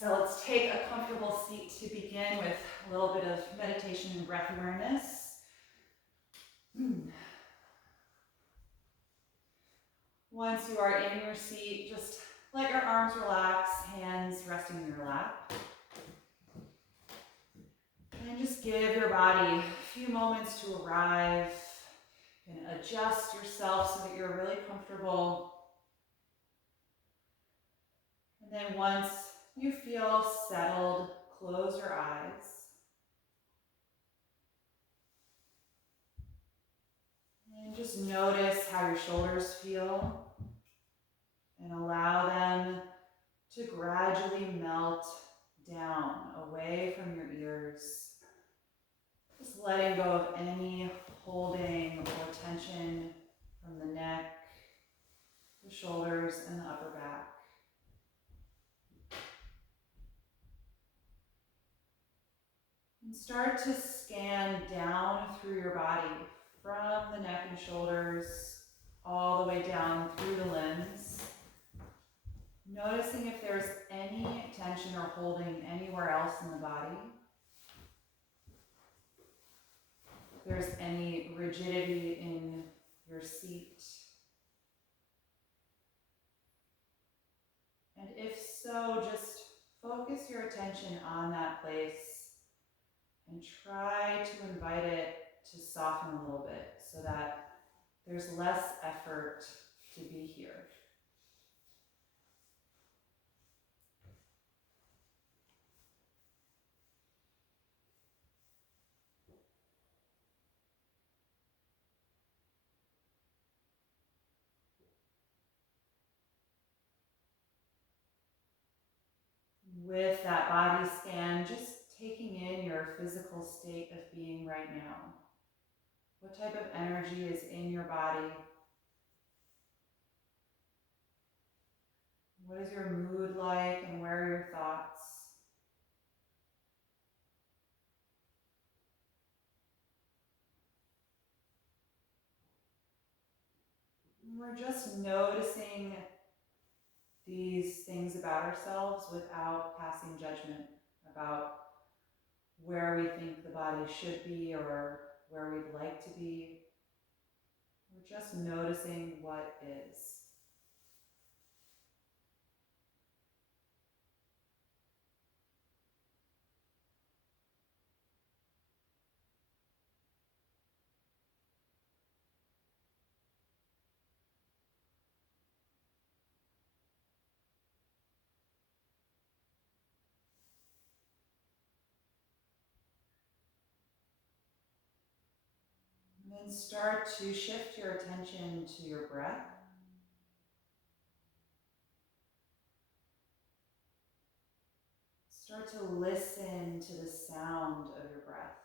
So let's take a comfortable seat to begin with a little bit of meditation and breath awareness. Once you are in your seat, just let your arms relax, hands resting in your lap. And just give your body a few moments to arrive and adjust yourself so that you're really comfortable. And then once you feel settled, close your eyes. And just notice how your shoulders feel and allow them to gradually melt down away from your ears. Just letting go of any holding or tension from the neck, the shoulders, and the upper back. And start to scan down through your body from the neck and shoulders all the way down through the limbs. Noticing if there's any tension or holding anywhere else in the body. If there's any rigidity in your seat. And if so, just focus your attention on that place and try to invite it to soften a little bit so that there's less effort to be here. With that body scan, just taking in your physical state of being right now. What type of energy is in your body? What is your mood like, and where are your thoughts? We're just noticing these things about ourselves without passing judgment about where we think the body should be or where we'd like to be. We're just noticing what is. And then start to shift your attention to your breath. Start to listen to the sound of your breath.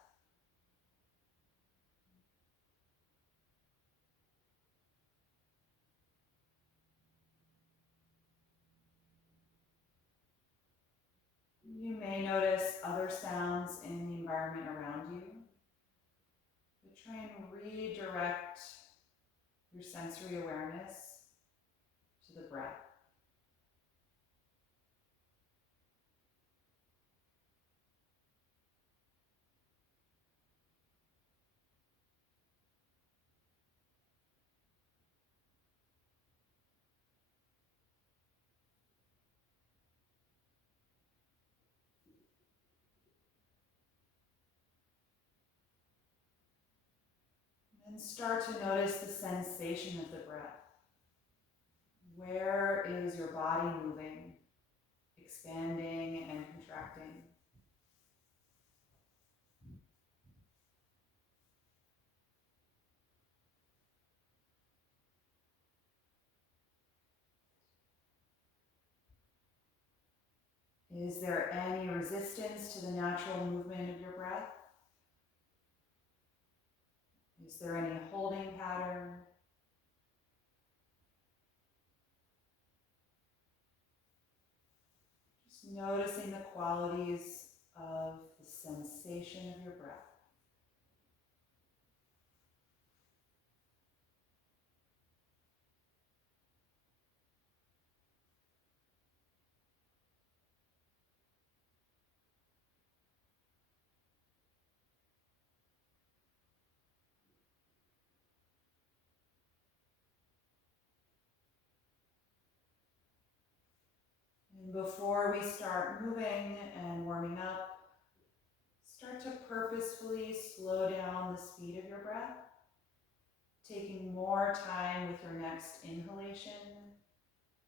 You may notice other sounds in the environment around you, but try and redirect your sensory awareness to the breath. And start to notice the sensation of the breath. Where is your body moving, expanding and contracting? Is there any resistance to the natural movement of your breath? Is there any holding pattern? Just noticing the qualities of the sensation of your breath. And before we start moving and warming up, start to purposefully slow down the speed of your breath, taking more time with your next inhalation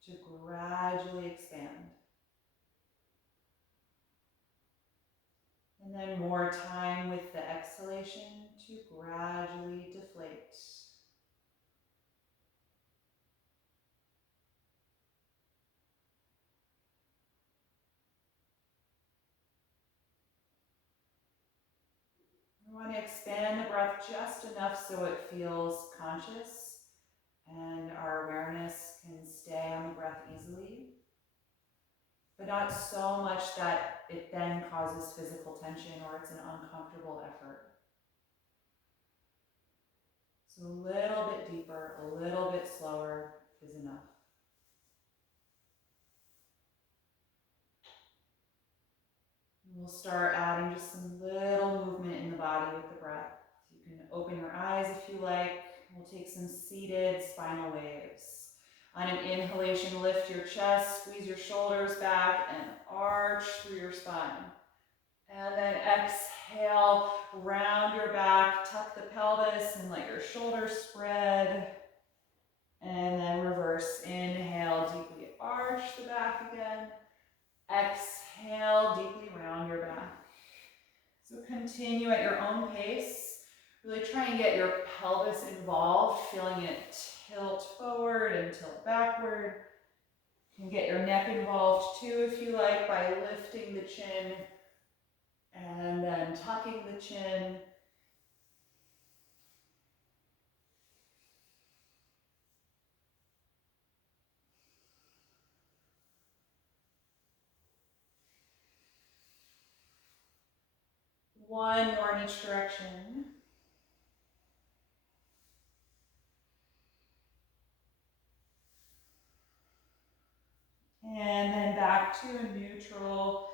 to gradually expand. And then more time with the exhalation to gradually deflate. We want to expand the breath just enough so it feels conscious and our awareness can stay on the breath easily, but not so much that it then causes physical tension or it's an uncomfortable effort. So a little bit deeper, a little bit slower is enough. We'll start adding just some little movement in the body with the breath. You can open your eyes if you like. We'll take some seated spinal waves. On an inhalation, lift your chest, squeeze your shoulders back, and arch through your spine. And then exhale, round your back, tuck the pelvis, and let your shoulders spread. And then reverse, inhale, deeply arch the back again. Exhale, deeply round your back. So continue at your own pace. Really try and get your pelvis involved, feeling it tilt forward and tilt backward. You can get your neck involved too if you like by lifting the chin and then tucking the chin. One more in each direction. And then back to a neutral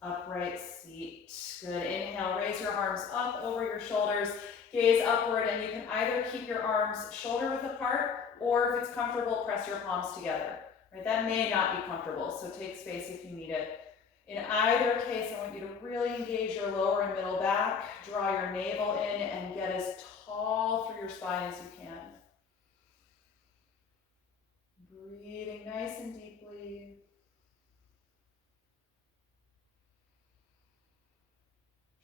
upright seat. Good. Inhale, raise your arms up over your shoulders, gaze upward, and you can either keep your arms shoulder width apart, or if it's comfortable, press your palms together. Right? That may not be comfortable, so take space if you need it. In either case, I want you to really engage your lower and middle back, draw your navel in, and get as tall through your spine as you can. Breathing nice and deeply.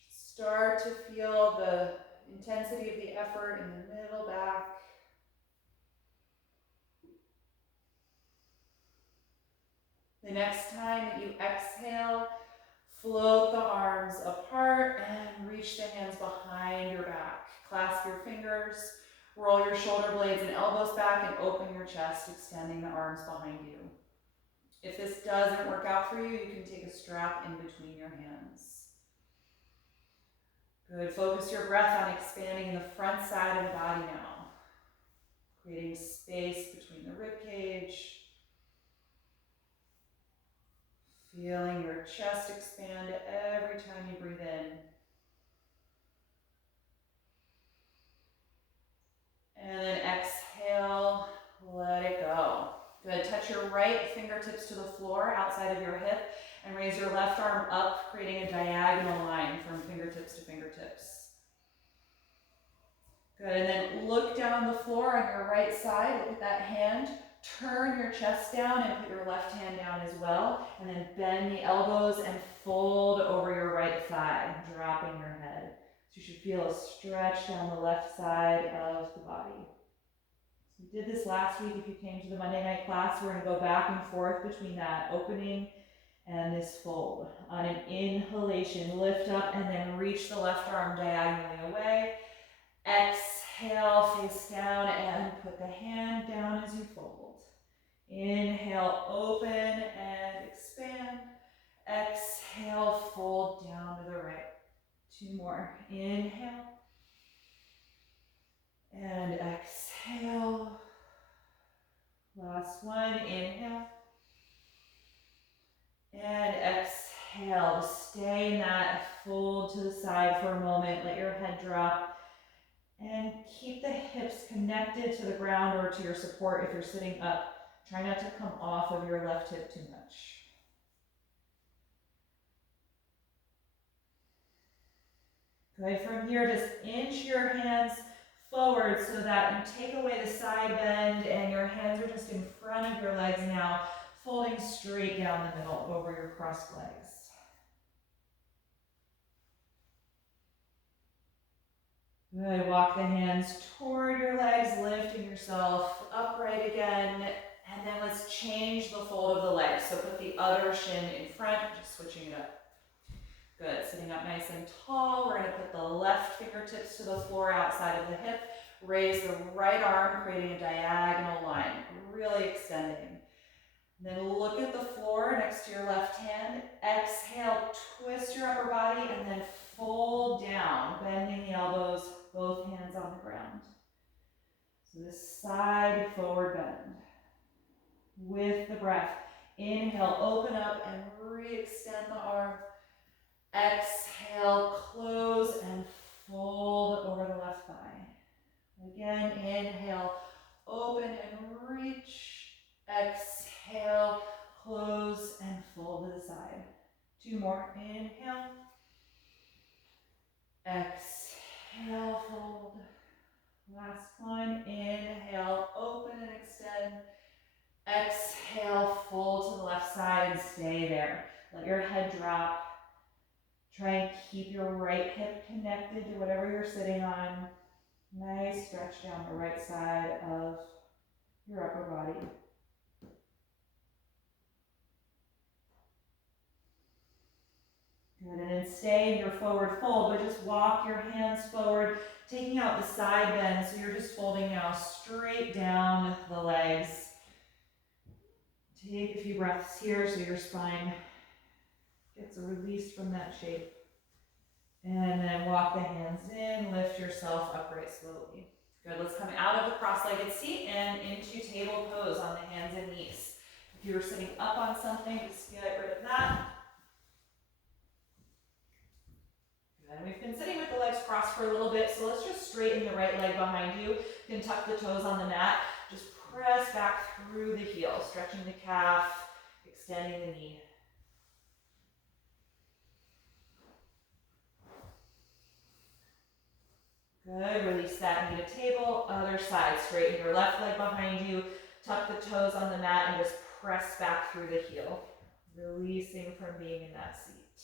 Start to feel the intensity of the effort in the middle back. The next time that you exhale, float the arms apart and reach the hands behind your back. Clasp your fingers, roll your shoulder blades and elbows back, and open your chest, extending the arms behind you. If this doesn't work out for you, you can take a strap in between your hands. Good. Focus your breath on expanding the front side of the body now, creating space between the rib cage. Feeling your chest expand every time you breathe in. And then exhale, let it go. Good. Touch your right fingertips to the floor outside of your hip and raise your left arm up, creating a diagonal line from fingertips to fingertips. Good. And then look down the floor on your right side. Look at that hand. Turn your chest down and put your left hand down as well. And then bend the elbows and fold over your right thigh, dropping your head. So you should feel a stretch down the left side of the body. So we did this last week. If you came to the Monday night class, we're going to go back and forth between that opening and this fold. On an inhalation, lift up and then reach the left arm diagonally away. Exhale, face down, and put the hand down as you fold. Inhale, open and expand. Exhale, fold down to the right. Two more. Inhale. And exhale. Last one. Inhale. And exhale. Stay in that fold to the side for a moment. Let your head drop. And keep the hips connected to the ground or to your support if you're sitting up. Try not to come off of your left hip too much. Good, from here, just inch your hands forward so that you take away the side bend and your hands are just in front of your legs now, folding straight down the middle over your crossed legs. Good, walk the hands toward your legs, lifting yourself upright again. And then let's change the fold of the legs. So put the other shin in front, just switching it up. Good, sitting up nice and tall. We're gonna put the left fingertips to the floor outside of the hip. Raise the right arm, creating a diagonal line, really extending. And then look at the floor next to your left hand. Exhale, twist your upper body, and then fold down, bending the elbows, both hands on the ground. So this side forward bend. With the breath, inhale, open up and re-extend the arm. Exhale, close and fold over the left thigh. Again, inhale, open and reach. Exhale, close and fold to the side. 2 more, inhale. Exhale, fold. Last one, inhale, open and extend. Exhale, fold to the left side and stay there. Let your head drop. Try and keep your right hip connected to whatever you're sitting on. Nice stretch down the right side of your upper body. Good, and then stay in your forward fold, but just walk your hands forward, taking out the side bend, so you're just folding now straight down the legs. Take a few breaths here so your spine gets released from that shape. And then walk the hands in, lift yourself upright slowly. Good, let's come out of the cross-legged seat and into table pose on the hands and knees. If you were sitting up on something, just get rid of that. Good, we've been sitting with the legs crossed for a little bit, so let's just straighten the right leg behind you. You can tuck the toes on the mat. Just press back through the heel, stretching the calf, extending the knee. Good, release that knee to table, other side, straighten your left leg behind you, tuck the toes on the mat and just press back through the heel, releasing from being in that seat.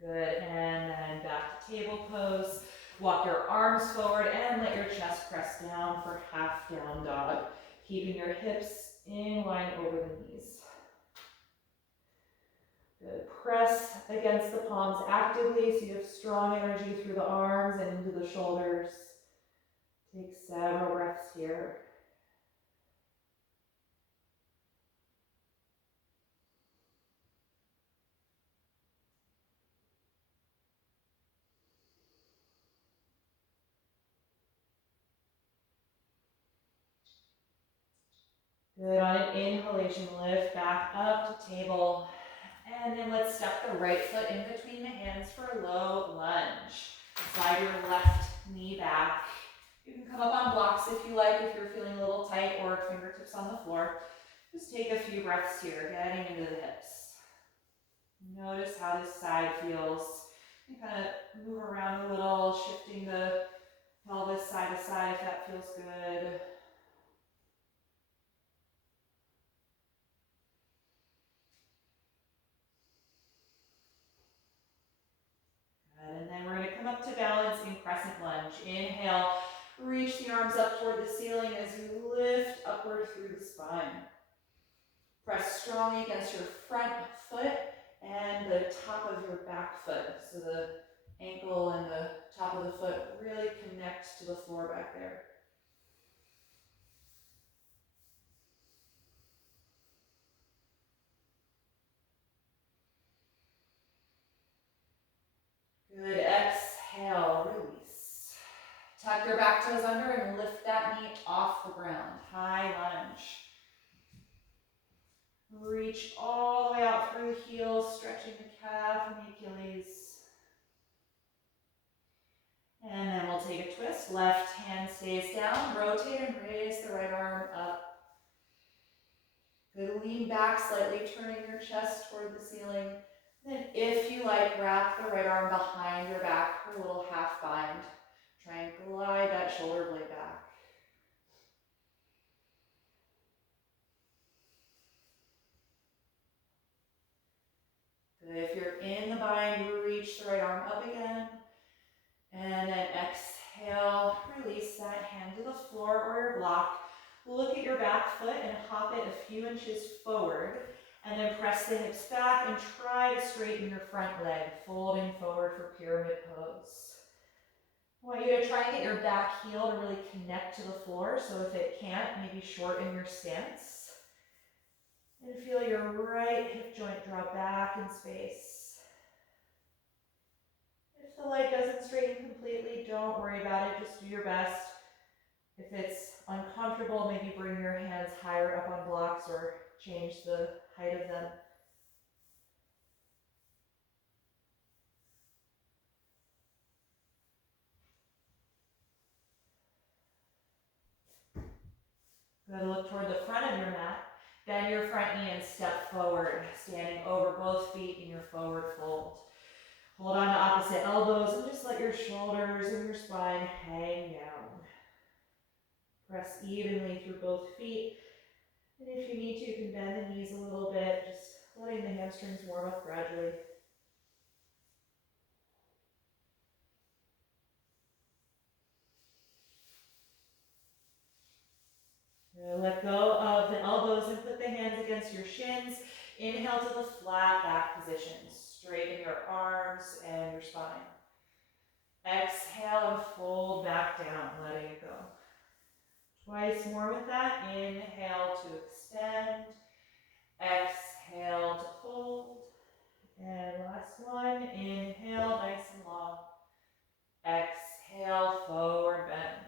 Good, and then back to table pose, walk your arms forward and let your chest press down for half down dog, keeping your hips in line over the knees. Good. Press against the palms actively so you have strong energy through the arms and into the shoulders. Take several breaths here. Good. On an inhalation, lift back up to table. And then let's step the right foot in between the hands for a low lunge. Slide your left knee back. You can come up on blocks if you like, if you're feeling a little tight, or fingertips on the floor. Just take a few breaths here, getting into the hips. Notice how this side feels. You kind of move around a little, shifting the pelvis side to side if that feels good. And then we're going to come up to balance in crescent lunge. Inhale, reach the arms up toward the ceiling as you lift upward through the spine. Press strongly against your front foot and the top of your back foot. So the ankle and the top of the foot really connect to the floor back there. Good, exhale, release. Tuck your back toes under and lift that knee off the ground. High lunge. Reach all the way out through the heels, stretching the calf and the Achilles. And then we'll take a twist. Left hand stays down. Rotate and raise the right arm up. Good, lean back slightly, turning your chest toward the ceiling. Then if you like, wrap the right arm behind your back for a little half bind. Try and glide that shoulder blade back. Good. If you're in the bind, reach the right arm up again. And then exhale, release that hand to the floor or your block. Look at your back foot and hop it a few inches forward. And then press the hips back and try to straighten your front leg, folding forward for pyramid pose. I want you to try and get your back heel to really connect to the floor. So if it can't, maybe shorten your stance. And feel your right hip joint draw back in space. If the leg doesn't straighten completely, don't worry about it. Just do your best. If it's uncomfortable, maybe bring your hands higher up on blocks or change the height of them. Good. Look toward the front of your mat. Bend your front knee and step forward, standing over both feet in your forward fold. Hold on to opposite elbows and just let your shoulders and your spine hang down. Press evenly through both feet. And if you need to, you can bend the knees a little bit, just letting the hamstrings warm up gradually. Let go of the elbows and put the hands against your shins. Inhale to the flat back position. Straighten your arms and your spine. Exhale and fold back down, letting it go. Twice more with that. Inhale to extend. Exhale to hold. And last one. Inhale, nice and long. Exhale, forward bend.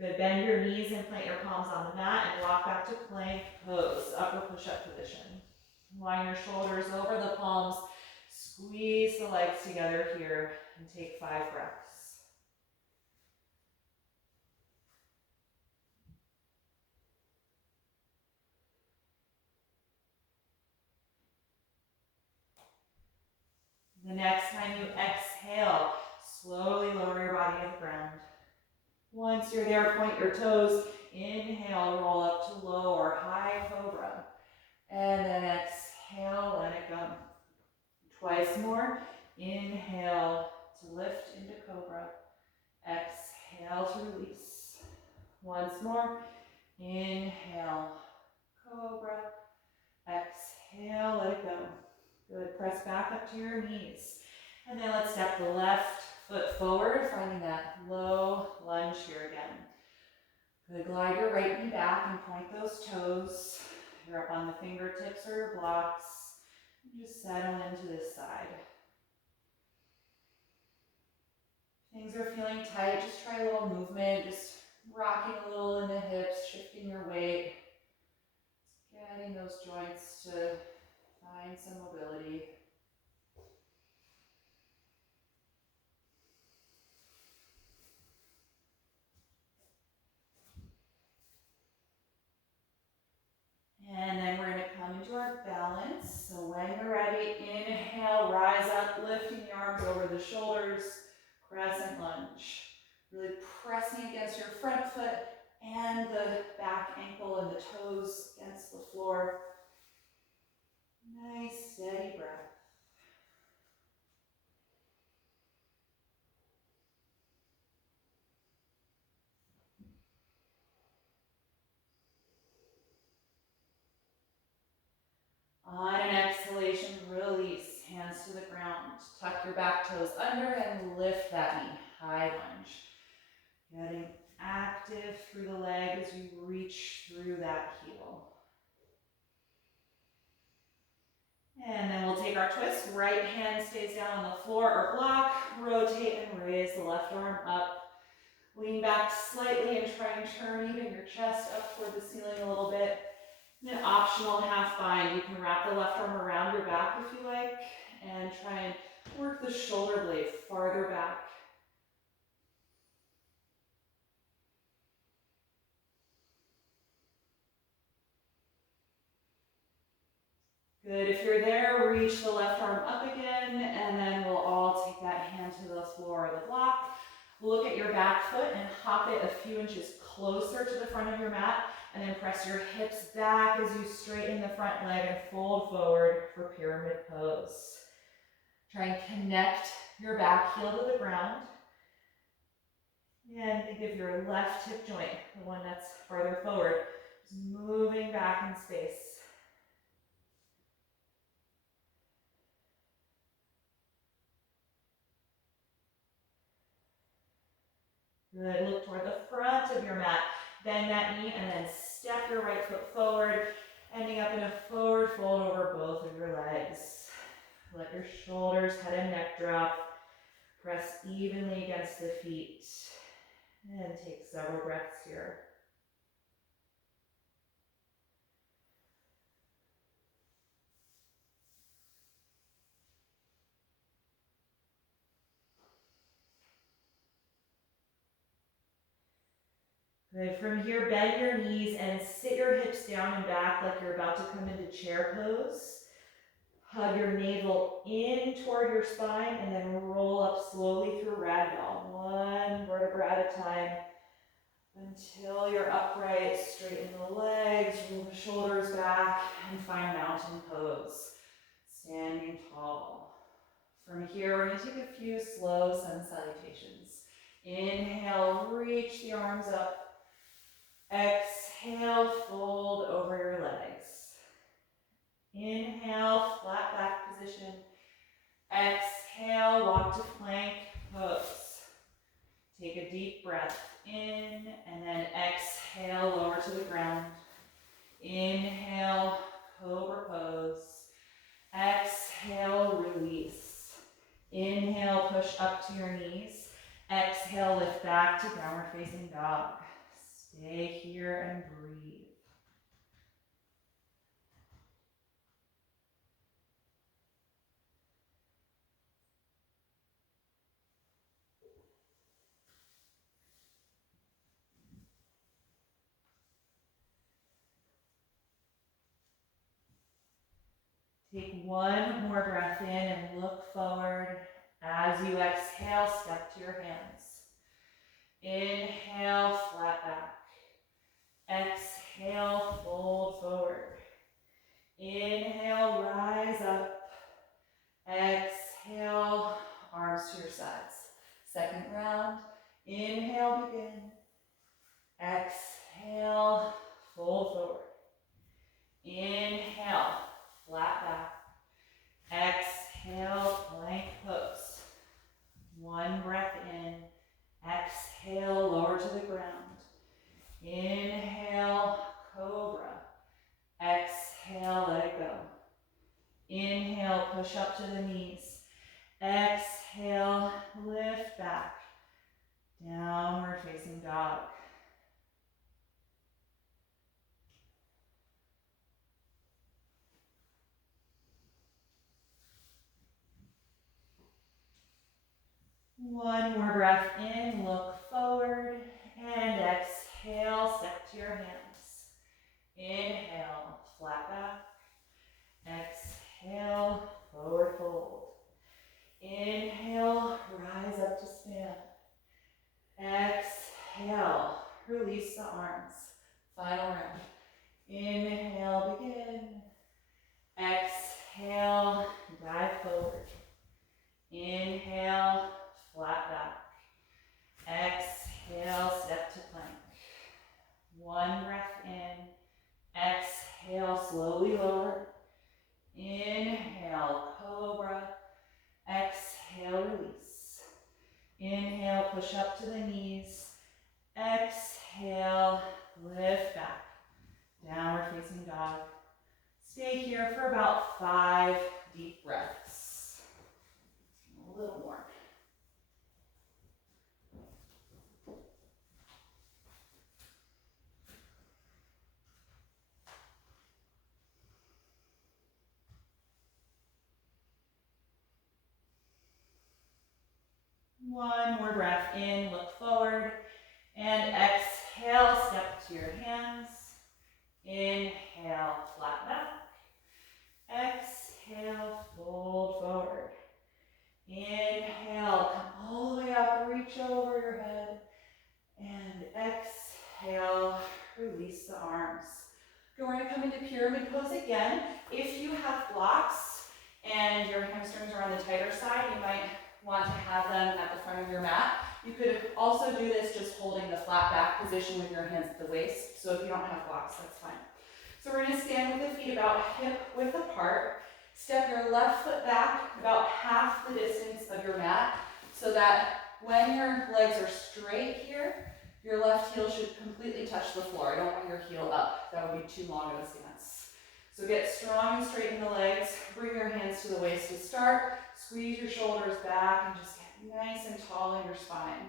Good. Bend your knees and plant your palms on the mat and walk back to plank pose, upper push-up position. Line your shoulders over the palms. Squeeze the legs together here and take 5 breaths. The next time you exhale, slowly lower your body to the ground. Once you're there, point your toes. Inhale, roll up to low or high cobra. And then exhale, let it go. Twice more. Inhale to lift into cobra. Exhale to release. Once more. Inhale, cobra. Exhale, let it go. Good. Press back up to your knees. And then let's step the left foot forward, finding that low lunge here again. Good. Glide your right knee back and point those toes. You're up on the fingertips or your blocks. Just settle into this side. Things are feeling tight. Just try a little movement. Just rocking a little in the hips, shifting your weight. Getting those joints to find some mobility. And then we're going to come into our balance. So when you're ready, inhale, rise up, lifting the arms over the shoulders, crescent lunge. Really pressing against your front foot and the back ankle and the toes against the floor. Nice, steady breath. On an exhalation, release, hands to the ground. Tuck your back toes under and lift that knee, high lunge. Getting active through the leg as you reach through that heel. And then we'll take our twist. Right hand stays down on the floor or block. Rotate and raise the left arm up. Lean back slightly and try and turn even your chest up toward the ceiling a little bit. An optional half bind. You can wrap the left arm around your back if you like and try and work the shoulder blade farther back. Good, if you're there, reach the left arm up again, and then we'll all take that hand to the floor or the block. Look at your back foot and hop it a few inches closer to the front of your mat, and then press your hips back as you straighten the front leg and fold forward for pyramid pose. Try and connect your back heel to the ground. And think of your left hip joint, the one that's farther forward, just moving back in space. Good, look toward the front of your mat. Bend that knee and then step your right foot forward, ending up in a forward fold over both of your legs. Let your shoulders, head and neck drop. Press evenly against the feet. And take several breaths here. Good, from here, bend your knees and sit your hips down and back like you're about to come into chair pose. Hug your navel in toward your spine and then roll up slowly through ragdoll, one vertebra at a time until you're upright. Straighten the legs, roll the shoulders back, and find mountain pose, standing tall. From here, we're going to take a few slow sun salutations. Inhale, reach the arms up. Exhale, fold over your legs. Inhale, flat back position. Exhale, walk to plank pose. Take a deep breath in and then exhale, lower to the ground. Inhale, cobra pose. Exhale, release. Inhale, push up to your knees. Exhale, lift back to downward facing dog. Stay here and breathe. Take one more breath in and look forward. As you exhale, step to your hands. Inhale, flat back. Exhale, fold forward. Inhale, rise up. Exhale, arms to your sides. Second round. Inhale, begin. Exhale, fold forward. Inhale, flat back. Exhale, plank pose. One breath in. Exhale, lower to the ground. Inhale, cobra. Exhale, let it go. Inhale, push up to the knees. Exhale, lift back. Downward facing dog. One more breath in, look forward, and exhale, step to your hands. Inhale, flat back. Exhale, forward fold. Inhale, rise up to stand. Exhale, release the arms. Final round. Inhale, begin. Exhale, dive forward. Inhale, flat back. Exhale, step to plank. One breath in. Exhale, slowly lower. Inhale, cobra. Exhale, release. Inhale, push up to the knees. Exhale, lift back. Downward facing dog. Stay here for about 5 deep breaths. A little more. One more breath in, look forward, and exhale, step to your hands. Inhale, flat back. exhale, fold forward. Inhale, come all the way up, reach over your head. And exhale, release the arms. Okay, we're gonna come into pyramid pose again. If you have blocks and your hamstrings are on the tighter side, you might want to have them at the front of your mat. You could also do this just holding the flat back position with your hands at the waist. So if you don't have blocks, that's fine. So we're gonna stand with the feet about hip width apart. Step your left foot back about half the distance of your mat so that when your legs are straight here, your left heel should completely touch the floor. I don't want your heel up. That would be too long of a stance. So get strong and straighten the legs. Bring your hands to the waist to start. Squeeze your shoulders back and just get nice and tall in your spine.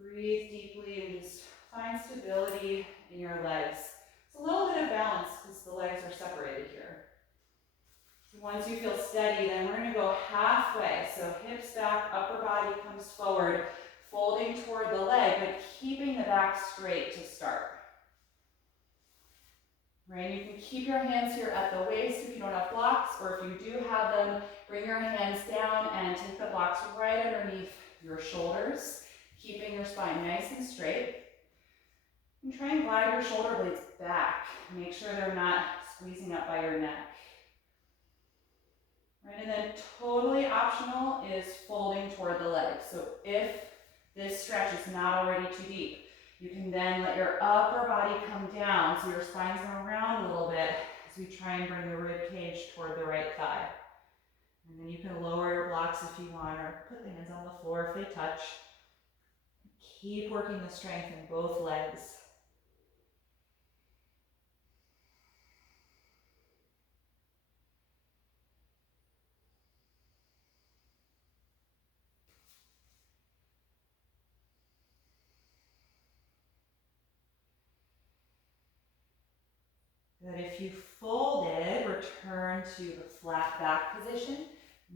Breathe deeply and just find stability in your legs. It's a little bit of balance because the legs are separated here. So once you feel steady, then we're going to go halfway. So hips back, upper body comes forward, folding toward the leg, but keeping the back straight to start. Right? You can keep your hands here at the waist if you don't have blocks, or if you do have them, bring your hands down and take the blocks right underneath your shoulders, keeping your spine nice and straight. And try and glide your shoulder blades back. Make sure they're not squeezing up by your neck. Right, and then totally optional is folding toward the leg. So if this stretch is not already too deep, you can then let your upper body come down so your spine's going around a little bit as we try and bring the rib cage toward the right thigh. And then you can lower your blocks if you want, or put the hands on the floor if they touch. Keep working the strength in both legs. Good. If you folded, return to the flat back position.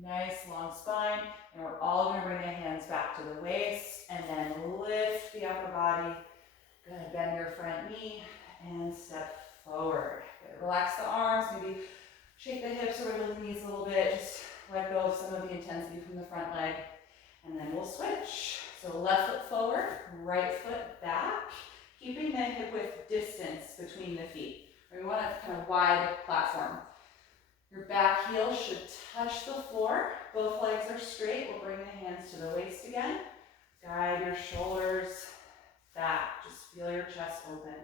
Nice long spine. And we're all going to bring the hands back to the waist and then lift the upper body. Good. Bend your front knee and step forward. Good. Relax the arms. Maybe shake the hips or the knees a little bit. Just let go of some of the intensity from the front leg. And then we'll switch. So left foot forward, right foot back, keeping the hip width distance between the feet. We want a kind of wide platform. Your back heel should touch the floor. Both legs are straight. We'll bring the hands to the waist again. Guide your shoulders back. Just feel your chest open.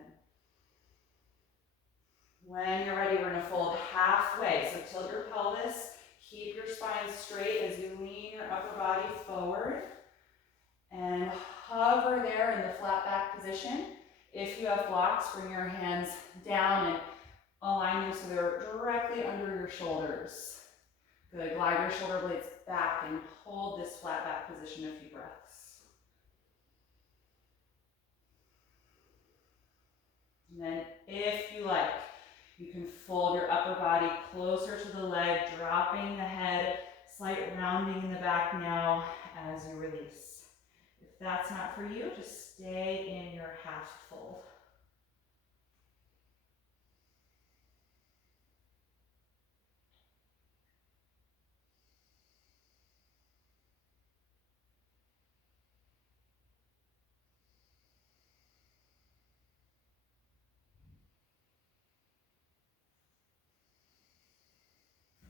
When you're ready, we're going to fold halfway. So tilt your pelvis. Keep your spine straight as you lean your upper body forward. And hover there in the flat back position. If you have blocks, bring your hands down and align them so they're directly under your shoulders. Good. Glide your shoulder blades back and hold this flat back position a few breaths. And then if you like, you can fold your upper body closer to the leg, dropping the head, slight rounding in the back now as you release. If that's not for you, just stay in your half fold.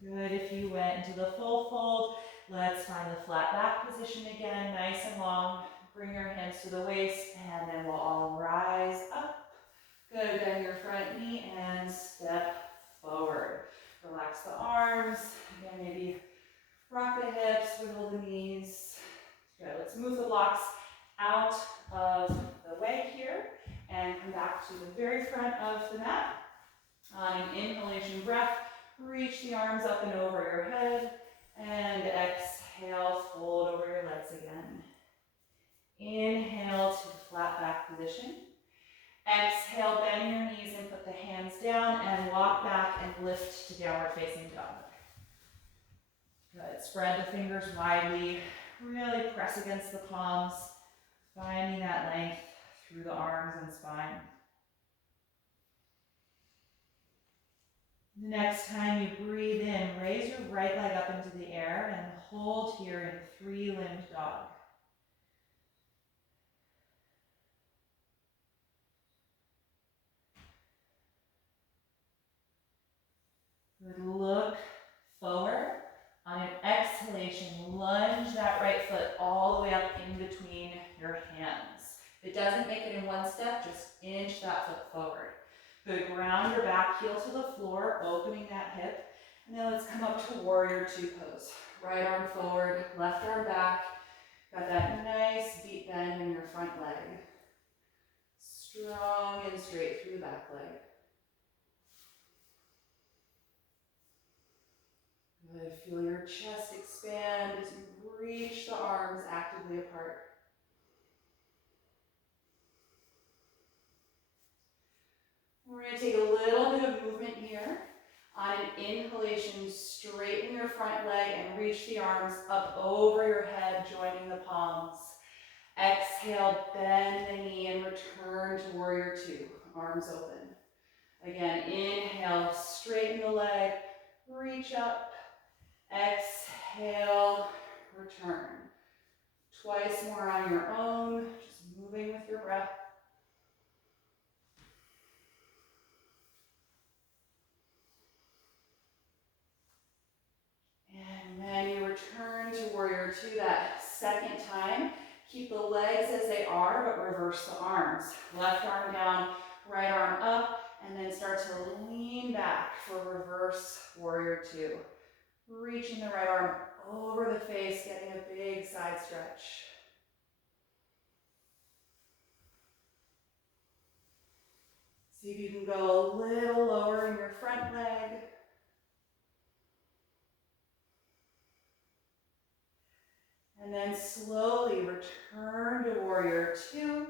Good. If you went into the full fold, let's find the flat back position again, nice and long. Bring your hands to the waist, and then we'll all rise up. Good. Bend your front knee and step forward. Relax the arms. Again, maybe rock the hips, wiggle the knees. Good. Let's move the blocks out of the way here and come back to the very front of the mat. On an inhalation breath, reach the arms up and over your head, and exhale, fold over your legs again. Inhale to the flat back position. Exhale, bend your knees and put the hands down and walk back and lift to downward facing dog. Good. Spread the fingers widely. Really press against the palms, finding that length through the arms and spine. The next time you breathe in, raise your right leg up into the air and hold here in 3-limbed dog. Good. Look forward. On an exhalation, lunge that right foot all the way up in between your hands. If it doesn't make it in one step, just inch that foot forward. Good. Ground your back heel to the floor, opening that hip. And then let's come up to warrior two pose. Right arm forward, left arm back. Got that nice deep bend in your front leg. Strong and straight through the back leg. Good. Feel your chest expand as you reach the arms actively apart. We're going to take a little bit of movement here. On an inhalation, straighten your front leg and reach the arms up over your head, joining the palms. Exhale, bend the knee and return to warrior two, arms open. Again, inhale, straighten the leg, reach up. Exhale, return. Twice more on your own, just moving with your breath. And when you return to warrior two that second time, keep the legs as they are, but reverse the arms. Left arm down, right arm up, and then start to lean back for reverse warrior two. Reaching the right arm over the face, getting a big side stretch. See if you can go a little lower in your front leg. And then slowly return to warrior two.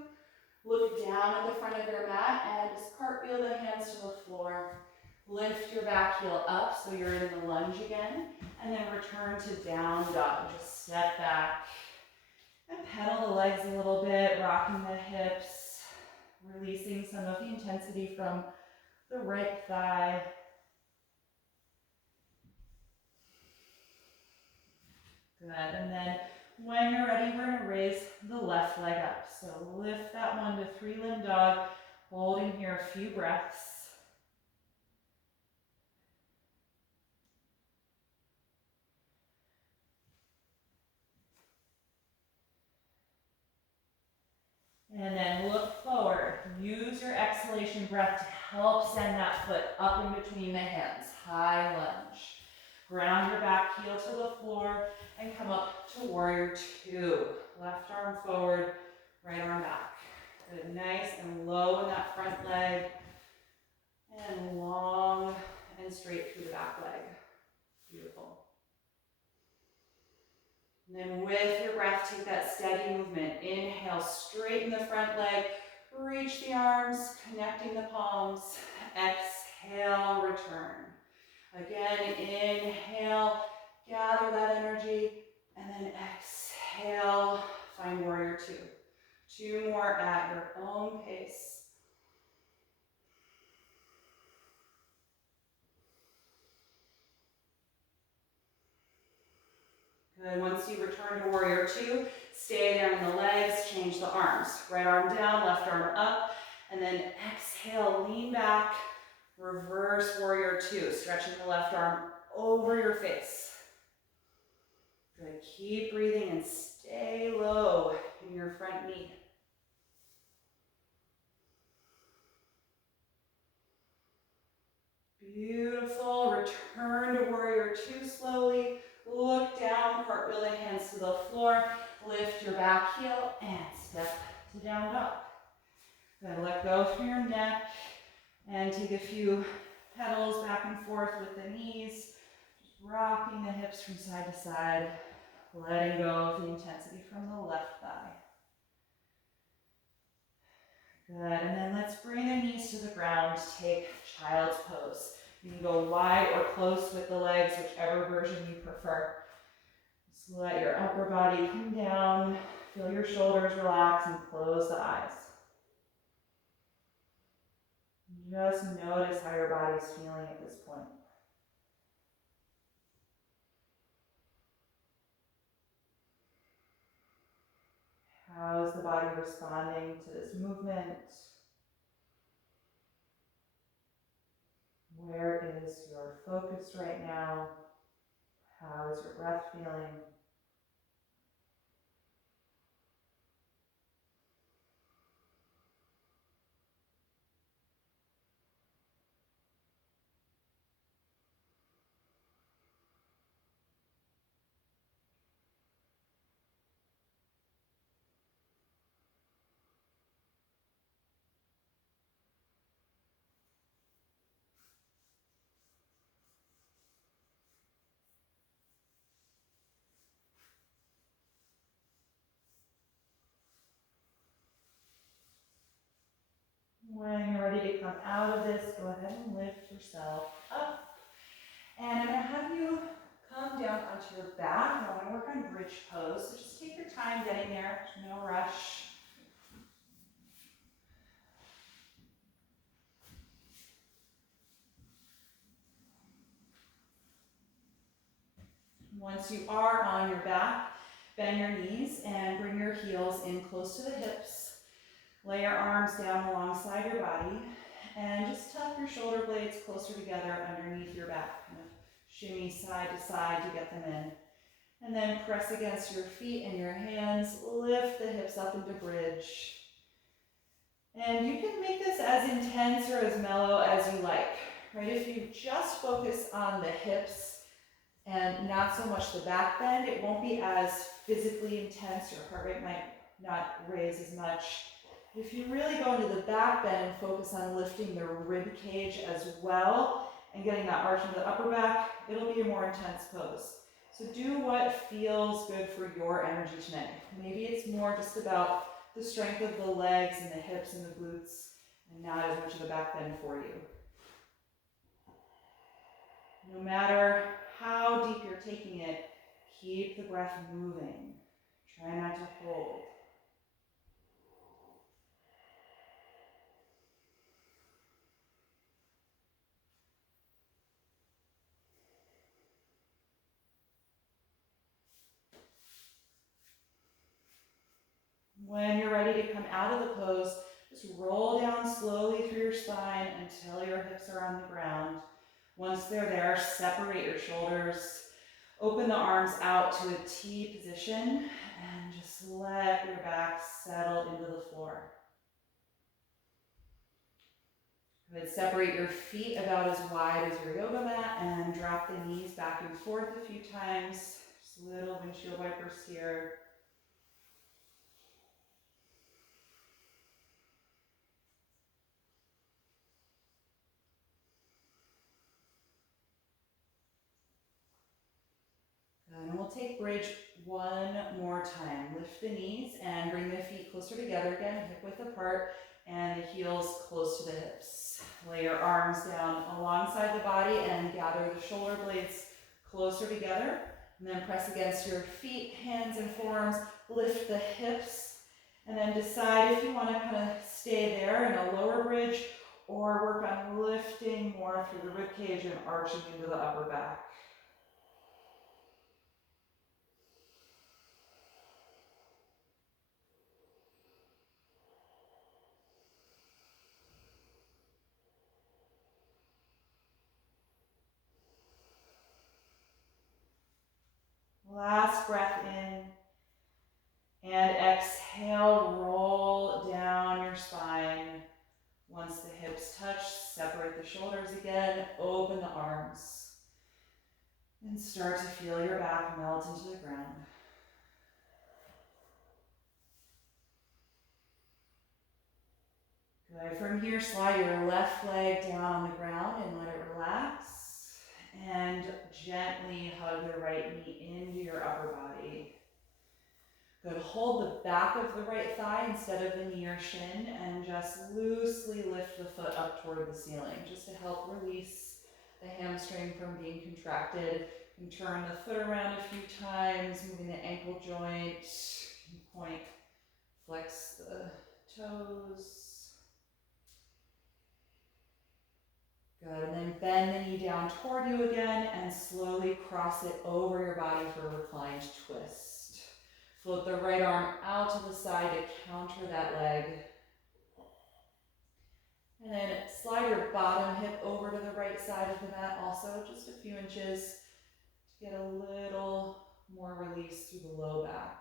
Look down at the front of your mat and just cartwheel the hands to the floor. Lift your back heel up so you're in the lunge again. And then return to down dog. Just step back and pedal the legs a little bit, rocking the hips, releasing some of the intensity from the right thigh. Good. And then when you're ready, we're going to raise the left leg up. So lift that one to 3-limb dog, holding here a few breaths. And then look forward. Use your exhalation breath to help send that foot up in between the hands. High lunge. Ground your back heel to the floor and come up to warrior two. Left arm forward, right arm back. Good. Nice and low in that front leg. And long and straight through the back leg. Beautiful. And then with your breath, take that steady movement. Inhale, straighten the front leg, reach the arms, connecting the palms. Exhale, return. Again, inhale, gather that energy, and then exhale, find warrior two. Two more at your own pace. Good. Once you return to warrior two, stay there in the legs, change the arms. Right arm down, left arm up, and then exhale, lean back, reverse warrior two, stretching the left arm over your face. Good. Keep breathing and stay low in your front knee. Beautiful. Return to warrior two slowly. Look down, cartwheel the hands to the floor. Lift your back heel and step to down dog. Then let go through your neck and take a few pedals back and forth with the knees. Just rocking the hips from side to side. Letting go of the intensity from the left thigh. Good, and then let's bring the knees to the ground. Take child's pose. You can go wide or close with the legs, whichever version you prefer. Just let your upper body come down, feel your shoulders relax, and close the eyes. Just notice how your body's feeling at this point. How is the body responding to this movement? Where is your focus right now? How is your breath feeling? When you're ready to come out of this, go ahead and lift yourself up. And I'm going to have you come down onto your back. I want to work on bridge pose, so just take your time getting there. No rush. Once you are on your back, bend your knees and bring your heels in close to the hips. Lay your arms down alongside your body and just tuck your shoulder blades closer together underneath your back. Kind of shimmy side to side to get them in. And then press against your feet and your hands. Lift the hips up into bridge. And you can make this as intense or as mellow as you like, right? If you just focus on the hips and not so much the back bend, it won't be as physically intense. Your heart rate might not raise as much. If you really go into the back bend and focus on lifting the rib cage as well and getting that arch into the upper back, it'll be a more intense pose. So do what feels good for your energy tonight. Maybe it's more just about the strength of the legs and the hips and the glutes and not as much of a back bend for you. No matter how deep you're taking it, keep the breath moving. Try not to hold. When you're ready to come out of the pose, just roll down slowly through your spine until your hips are on the ground. Once they're there, separate your shoulders. Open the arms out to a T position and just let your back settle into the floor. Good. Separate your feet about as wide as your yoga mat and drop the knees back and forth a few times. Just little windshield wipers here. And we'll take bridge one more time. Lift the knees and bring the feet closer together again, hip width apart, and the heels close to the hips. Lay your arms down alongside the body and gather the shoulder blades closer together. And then press against your feet, hands and forearms. Lift the hips. And then decide if you want to kind of stay there in a lower bridge or work on lifting more through the ribcage and arching into the upper back. Last breath in, and exhale, roll down your spine. Once the hips touch, separate the shoulders again, open the arms, and start to feel your back melt into the ground. Good. From here, slide your left leg down on the ground and let it relax. And gently hug the right knee into your upper body. Good. Hold the back of the right thigh instead of the knee or shin and just loosely lift the foot up toward the ceiling just to help release the hamstring from being contracted. You can turn the foot around a few times, moving the ankle joint. You can point, flex the toes. Good, and then bend the knee down toward you again and slowly cross it over your body for a reclined twist. Float the right arm out to the side to counter that leg. And then slide your bottom hip over to the right side of the mat also, just a few inches to get a little more release through the low back.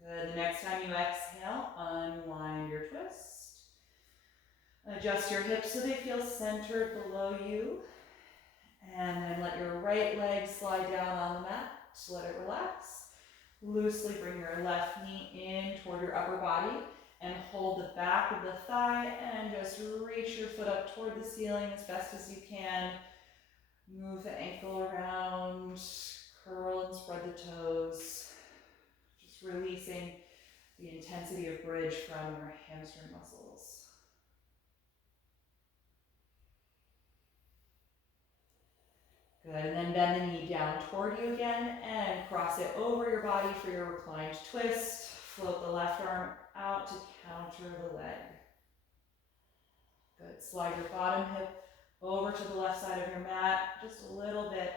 Good, the next time you exhale, unwind your twist. Adjust your hips so they feel centered below you. And then let your right leg slide down on the mat. Just let it relax. Loosely bring your left knee in toward your upper body and hold the back of the thigh and just reach your foot up toward the ceiling as best as you can. Move the ankle around, curl and spread the toes. Just releasing the intensity of bridge from your hamstring muscles. Good, and then bend the knee down toward you again and cross it over your body for your reclined twist. Float the left arm out to counter the leg. Good, slide your bottom hip over to the left side of your mat, just a little bit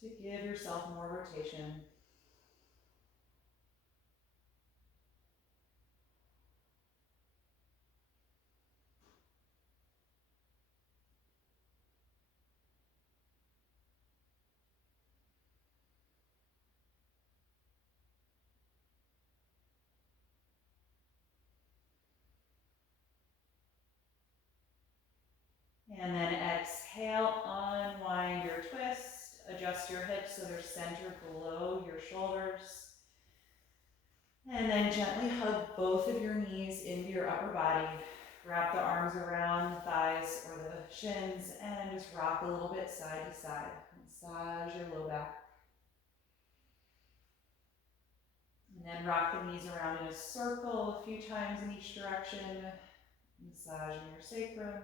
to give yourself more rotation. And then exhale, unwind your twist. Adjust your hips so they're centered below your shoulders. And then gently hug both of your knees into your upper body. Wrap the arms around the thighs or the shins and just rock a little bit side to side. Massage your low back. And then rock the knees around in a circle a few times in each direction. Massaging your sacrum.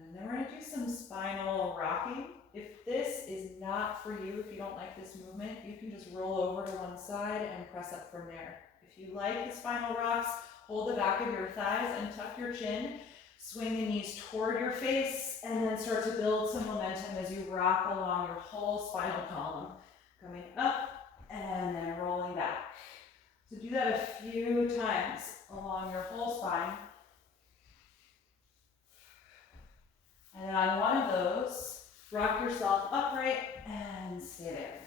And then we're going to do some spinal rocking. If this is not for you, if you don't like this movement, you can just roll over to one side and press up from there. If you like the spinal rocks, hold the back of your thighs and tuck your chin. Swing the knees toward your face and then start to build some momentum as you rock along your whole spinal column. Coming up and then rolling back. So do that a few times along your whole spine. And then on one of those, rock yourself upright and stay there.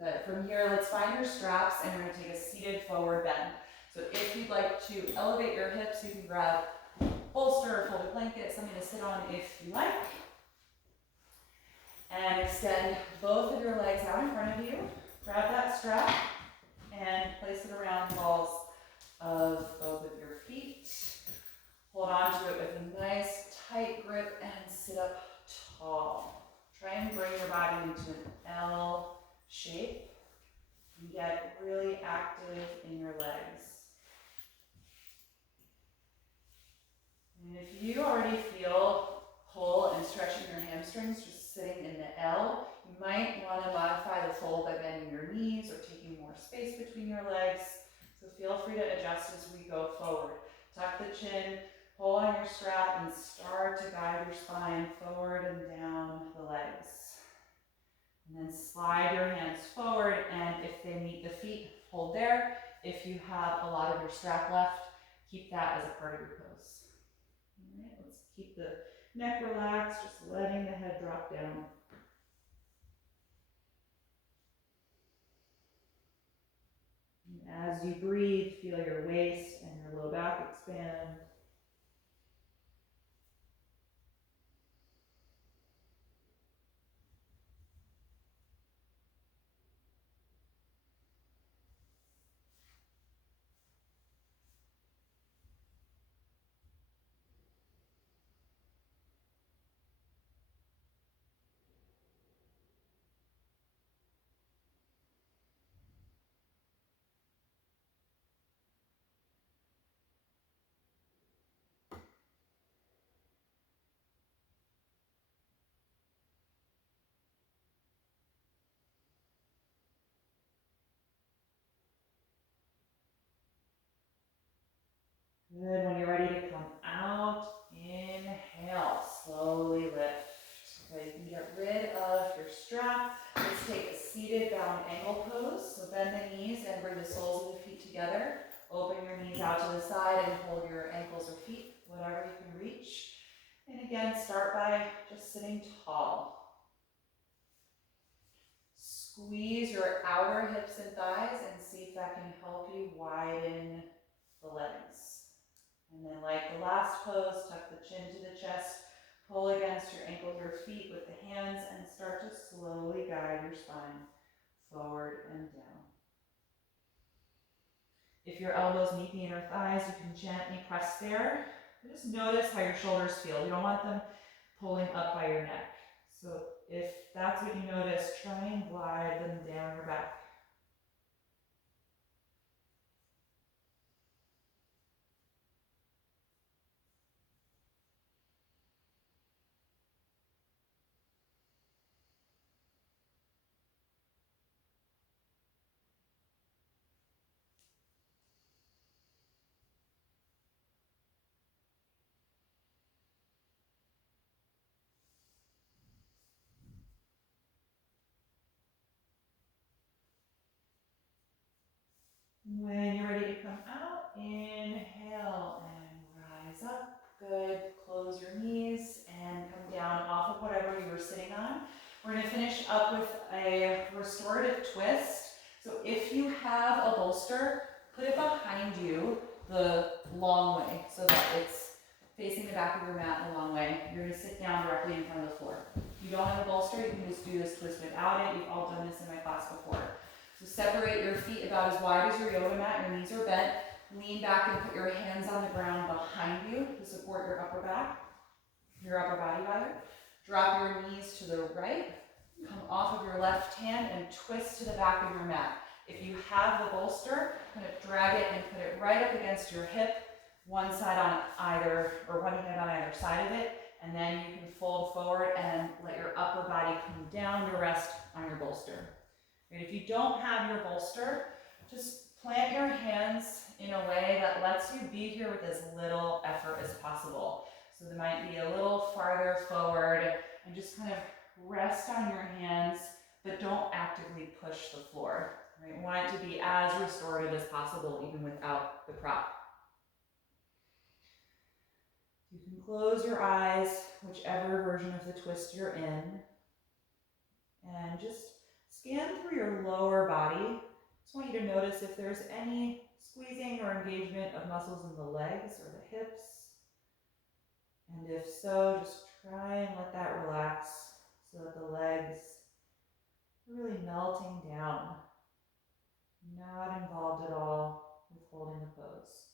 Good. From here, let's find your straps and we're going to take a seated forward bend. So if you'd like to elevate your hips, you can grab a bolster or folded blanket, something to sit on if you like. And extend both of your legs out in front of you. Grab that strap and place it around the balls of both of your feet. Hold on to it with a nice tight grip and sit up tall. Try and bring your body into an L shape and get really active in your legs. And if you already feel pull and stretching your hamstrings just sitting in the L, you might want to modify the fold by bending your knees or taking more space between your legs. So feel free to adjust as we go forward. Tuck the chin, pull on your strap and start to guide your spine forward and down the legs. And then slide your hands forward, and if they meet the feet, hold there. If you have a lot of your strap left, keep that as a part of your pose. All right, let's keep the neck relaxed, just letting the head drop down. And as you breathe, feel your waist and your low back expand. ankles or feet, whatever you can reach. And again, start by just sitting tall. Squeeze your outer hips and thighs and see if that can help you widen the legs. And then like the last pose, tuck the chin to the chest, pull against your ankles or feet with the hands and start to slowly guide your spine forward and down. If your elbows meet the inner thighs, you can gently press there. Just notice how your shoulders feel. You don't want them pulling up by your neck. So if that's what you notice, try and glide them down your back. When you're ready to come out, inhale and rise up. Good. Close your knees and come down off of whatever you were sitting on. We're going to finish up with a restorative twist. So if you have a bolster, put it behind you the long way so that it's facing the back of your mat the long way. You're going to sit down directly in front of the floor. If you don't have a bolster, you can just do this twist without it. You've all done this in my class before. So separate your feet about as wide as your yoga mat, your knees are bent. Lean back and put your hands on the ground behind you to support your upper back, your upper body rather. Drop your knees to the right. Come off of your left hand and twist to the back of your mat. If you have the bolster, kind of drag it and put it right up against your hip, one side on either, or one hand on either side of it, and then you can fold forward and let your upper body come down to rest on your bolster. And if you don't have your bolster, just plant your hands in a way that lets you be here with as little effort as possible. So they might be a little farther forward and just kind of rest on your hands, but don't actively push the floor. Right? We want it to be as restorative as possible, even without the prop. You can close your eyes, whichever version of the twist you're in, and just scan through your lower body. Just want you to notice if there's any squeezing or engagement of muscles in the legs or the hips. And if so, just try and let that relax so that the legs are really melting down, not involved at all with holding the pose.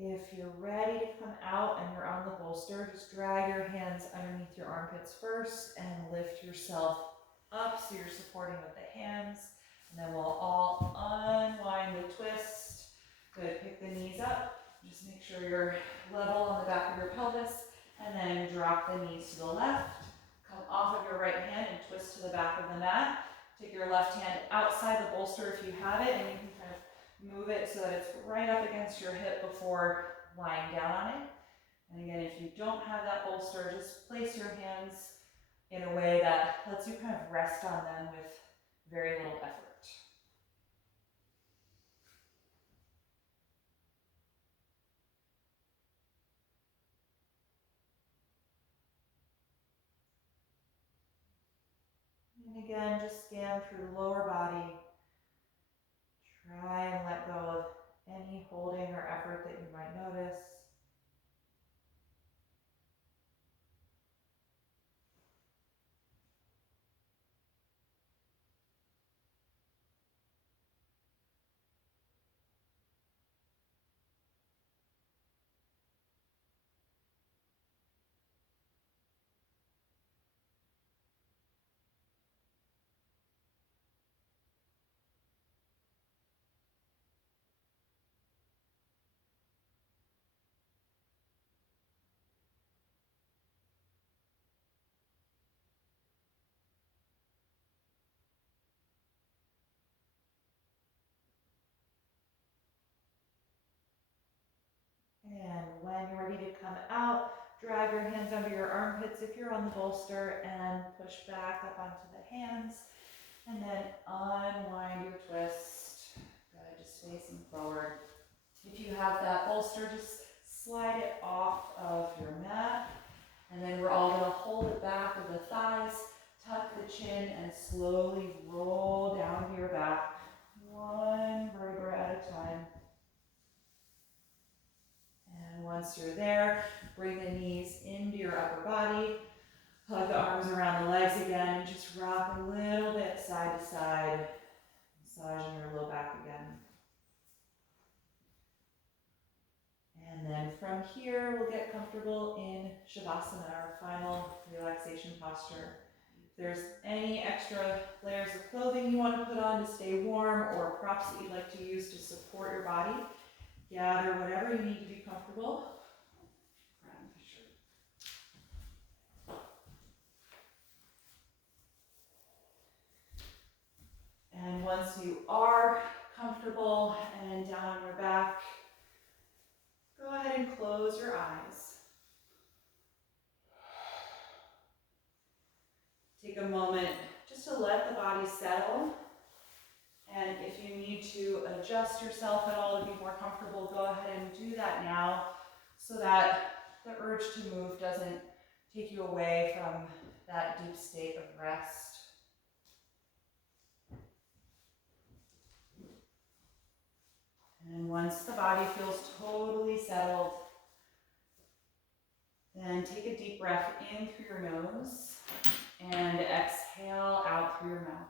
If you're ready to come out and you're on the bolster, just drag your hands underneath your armpits first and lift yourself up so you're supporting with the hands. And then we'll all unwind the twist. Good, pick the knees up. Just make sure you're level on the back of your pelvis. And then drop the knees to the left. Come off of your right hand and twist to the back of the mat. Take your left hand outside the bolster if you have it, and you can kind of move it so that it's right up against your hip before lying down on it. And again, if you don't have that bolster, just place your hands in a way that lets you kind of rest on them with very little effort. And again, just scan through the lower body. Try and let go of any holding or effort that you might notice. when you're ready to come out, drag your hands under your armpits if you're on the bolster and push back up onto the hands. And then unwind your twist. Good, just facing forward. If you have that bolster, just slide it off of your mat. And then we're all gonna hold it back with the thighs, tuck the chin, and slowly roll down to your back, one vertebra at a time. And once you're there, bring the knees into your upper body, hug the arms around the legs again, and just rock a little bit side to side, massaging your low back again. And then from here, we'll get comfortable in Shavasana, our final relaxation posture. If there's any extra layers of clothing you want to put on to stay warm, or props that you'd like to use to support your body, gather whatever you need to be comfortable. Grab my shirt. And once you are comfortable and down on your back, go ahead and close your eyes. Take a moment just to let the body settle. And if you need to adjust yourself at all to be more comfortable, go ahead and do that now so that the urge to move doesn't take you away from that deep state of rest. And once the body feels totally settled, then take a deep breath in through your nose and exhale out through your mouth.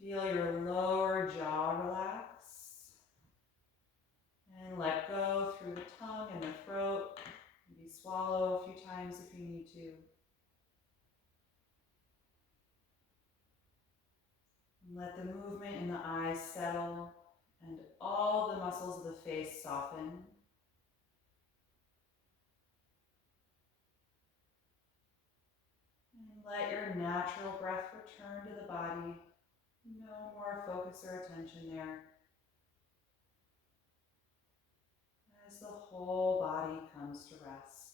Feel your lower jaw relax. And let go through the tongue and the throat. Maybe swallow a few times if you need to. And let the movement in the eyes settle and all the muscles of the face soften. And let your natural breath return to the body. No more focus or attention there. As the whole body comes to rest.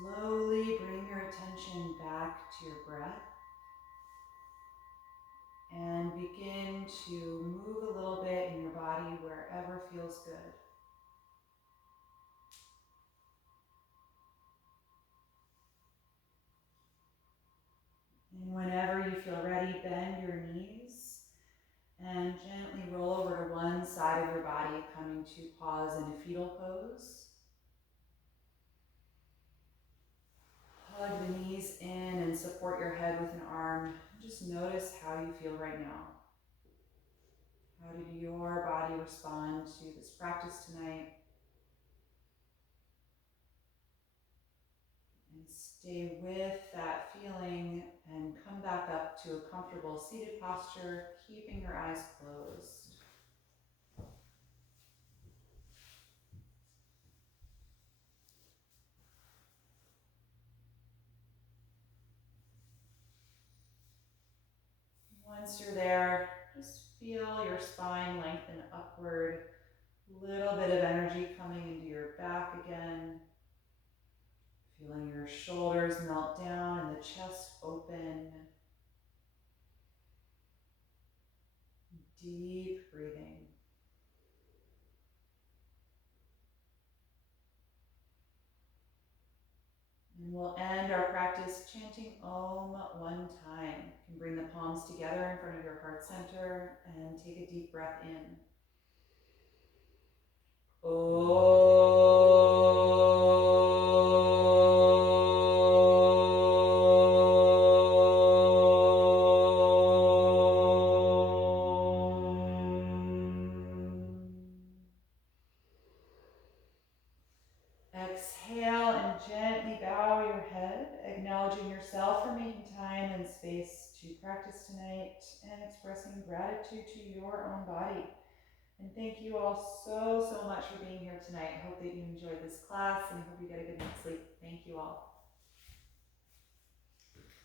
slowly bring your attention back to your breath and begin to move a little bit in your body wherever feels good. And whenever you feel ready, bend your knees and gently roll over to one side of your body, coming to pause in a fetal pose. Hug the knees in and support your head with an arm. Just notice how you feel right now. How did your body respond to this practice tonight? And stay with that feeling and come back up to a comfortable seated posture, keeping your eyes closed. Once you're there, just feel your spine lengthen upward. A little bit of energy coming into your back again. Feeling your shoulders melt down and the chest open. Deep breathing. And we'll end our practice chanting Om one time. You can bring the palms together in front of your heart center and take a deep breath in. Exhale and gently bow your head, acknowledging yourself for making time and space to practice tonight and expressing gratitude to your own body. And thank you all so much for being here tonight. I hope that you enjoyed this class and I hope you get a good night's sleep. Thank you all.